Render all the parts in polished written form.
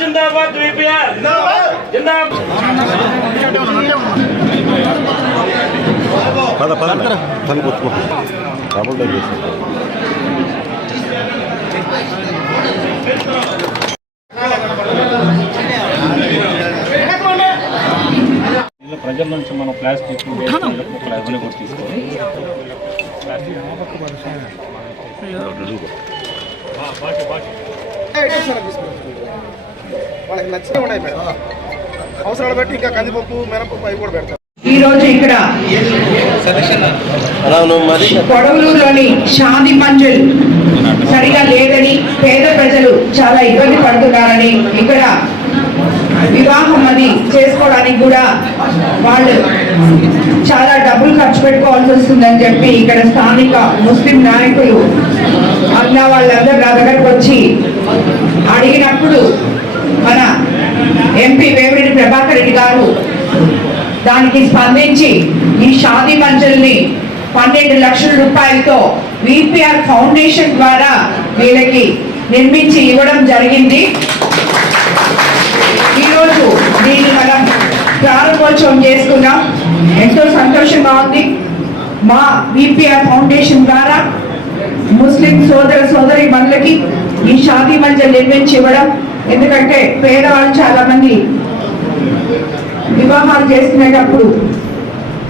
जिंदाबाद वीपीआर जिंदाबाद పద పద తను కూర్చో కాబట్టి ప్రజల నుంచి మనం ప్లాస్టిక్ అవన్నీ కూడా తీసుకోవాలి. వాళ్ళకి నచ్చితే ఉన్నాయి మేడం, అవసరాలు బట్టి ఇంకా కందిపప్పు మినపప్పు అవి కూడా పెడతాం. ఈ రోజు ఇక్కడ కొడవలూరులోని షాదీ మంజిల్ సరిగా లేదని, పేద ప్రజలు చాలా ఇబ్బంది పడుతున్నారని, ఇక్కడ వివాహం అది చేసుకోవడానికి కూడా వాళ్ళు చాలా డబ్బులు ఖర్చు పెట్టుకోవాల్సి వస్తుందని చెప్పి ఇక్కడ స్థానిక ముస్లిం నాయకులు అన్న వాళ్ళందరూ నా దగ్గరకు వచ్చి అడిగినప్పుడు మన ఎంపీ వేమిరెడ్డి ప్రభాకర్ రెడ్డి గారు దానికి స్పందించి ఈ షాదీ మంజిల్ని 12 లక్షల రూపాయలతో విపిఆర్ ఫౌండేషన్ ద్వారా వీళ్ళకి నిర్మించి ఇవ్వడం జరిగింది. ఈరోజు దీన్ని మనం ప్రారంభోత్సవం చేసుకున్నాం. ఎంతో సంతోషంగా ఉంది. మా విపిఆర్ ఫౌండేషన్ ద్వారా ముస్లిం సోదర సోదరి మనులకి ఈ షాదీ మంజిల్ నిర్మించి ఇవ్వడం, ఎందుకంటే పేదవాళ్ళు చాలా మంది వివాహాలు చేసుకునేటప్పుడు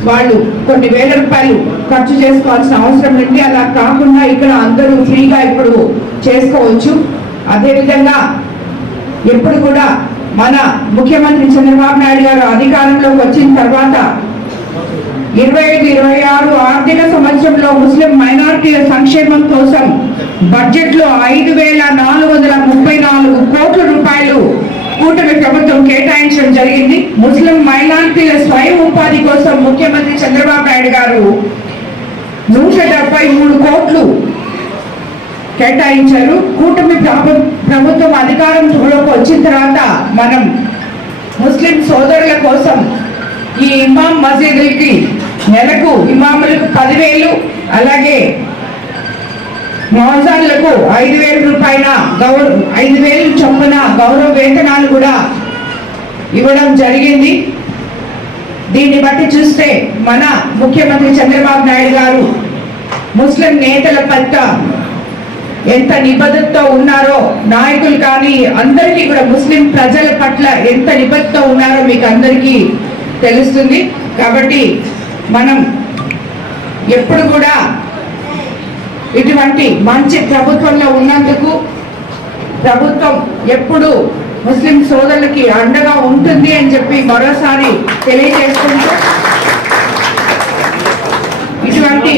వాళ్ళు కొన్ని వేల రూపాయలు ఖర్చు చేసుకోవాల్సిన అవసరం ఉంది. అలా కాకుండా ఇక్కడ అందరూ ఫ్రీగా ఇప్పుడు చేసుకోవచ్చు. అదేవిధంగా ఎప్పుడు కూడా మన ముఖ్యమంత్రి చంద్రబాబు నాయుడు గారు అధికారంలోకి వచ్చిన తర్వాత 25-26 ఆర్థిక సంవత్సరంలో ముస్లిం మైనారిటీల సంక్షేమం కోసం బడ్జెట్ లో 5,434 కోట్ల రూపాయలు కూటమి ప్రభుత్వం కేటాయించడం జరిగింది. ముస్లిం మైనారిటీల స్వయం ఉపాధి కోసం ముఖ్యమంత్రి చంద్రబాబు నాయుడు గారు 173 కోట్లు కేటాయించారు. కూటమి ప్రభుత్వం అధికారంలోకి వచ్చిన తర్వాత మనం ముస్లిం సోదరుల కోసం ఈ ఇమాం మసీదులకి నెలకు ఇమాములకు 10,000, అలాగే మౌజాన్లకు 5,000 రూపాయల 5,000 చొప్పున గౌరవ వేతనాలు కూడా ఇవ్వడం జరిగింది. దీన్ని బట్టి చూస్తే మన ముఖ్యమంత్రి చంద్రబాబు నాయుడు గారు ముస్లిం నేతల పట్ల ఎంత నిబద్ధతతో ఉన్నారో, నాయకులు కానీ అందరికీ కూడా ముస్లిం ప్రజల పట్ల ఎంత నిబద్ధతతో ఉన్నారో మీకు అందరికీ తెలుస్తుంది. కాబట్టి మనం ఎప్పుడు కూడా ఇటువంటి మంచి ప్రభుత్వంలో ఉన్నందుకు ప్రభుత్వం ఎప్పుడు ముస్లిం సోదరులకి అండగా ఉంటుంది అని చెప్పి మరోసారి తెలియజేసుకుంటూ, ఇటువంటి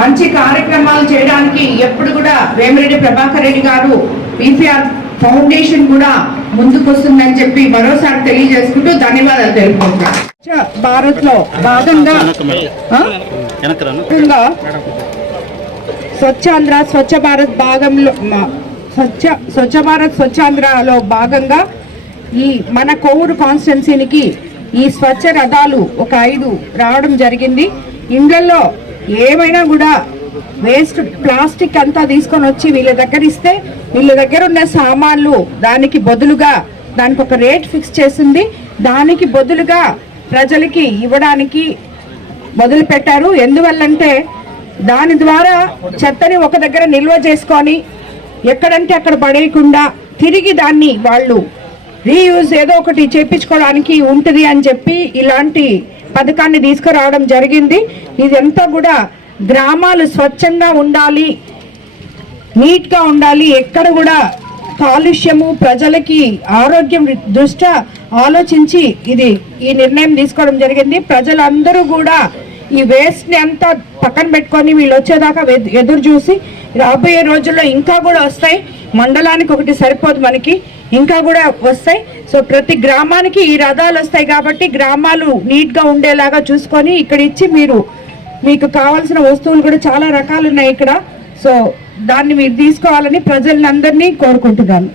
మంచి కార్యక్రమాలు చేయడానికి ఎప్పుడు కూడా వేమిరెడ్డి ప్రభాకర్ రెడ్డి గారు విపిఆర్ ఫౌండేషన్ కూడా ముందుకు వస్తుందని చెప్పి మరోసారి తెలియజేసుకుంటూ ధన్యవాదాలు తెలుపుకుంటున్నాను. భారత్ లో భాగంగా స్వచ్ఛాంధ్ర స్వచ్ఛ భారత్ భాగంలో స్వచ్ఛ భారత్ స్వచ్ఛాంధ్రలో భాగంగా ఈ మన కోవూరు కాన్స్టిట్యున్సీనికి ఈ స్వచ్ఛ రథాలు ఒక 5 రావడం జరిగింది. ఇండ్లలో ఏమైనా కూడా వేస్ట్ ప్లాస్టిక్ అంతా తీసుకొని వచ్చి వీళ్ళ దగ్గర ఇస్తే వీళ్ళ దగ్గర ఉన్న సామాన్లు దానికి బదులుగా దానికి ఒక రేట్ ఫిక్స్ చేసింది, దానికి బదులుగా ప్రజలకి ఇవ్వడానికి మొదలు పెట్టారు. ఎందువల్లంటే దాని ద్వారా చెత్తని ఒక దగ్గర నిల్వ చేసుకొని ఎక్కడంటే అక్కడ పడేయకుండా తిరిగి దాన్ని వాళ్ళు రీయూజ్ ఏదో ఒకటి చేపించుకోవడానికి ఉంటుంది అని చెప్పి ఇలాంటి పథకాన్ని తీసుకురావడం జరిగింది. ఇదంతా కూడా గ్రామాలు స్వచ్ఛంగా ఉండాలి, నీట్గా ఉండాలి, ఎక్కడ కూడా కాలుష్యము ప్రజలకి ఆరోగ్యం దృష్ట్యా ఆలోచించి ఈ నిర్ణయం తీసుకోవడం జరిగింది. ప్రజలందరూ కూడా ఈ వేస్ట్ని అంతా పక్కన పెట్టుకొని వీళ్ళు వచ్చేదాకా ఎదురు చూసి రాబోయే రోజుల్లో ఇంకా కూడా వస్తాయి. మండలానికి ఒకటి సరిపోదు, మనకి ఇంకా కూడా వస్తాయి. సో ప్రతి గ్రామానికి ఈ రథాలు వస్తాయి కాబట్టి గ్రామాలు నీట్గా ఉండేలాగా చూసుకొని ఇక్కడ ఇచ్చి మీరు మీకు కావాల్సిన వస్తువులు కూడా చాలా రకాలు ఉన్నాయి ఇక్కడ. సో దాన్ని మీరు తీసుకోవాలని ప్రజలందరినీ కోరుకుంటున్నాను.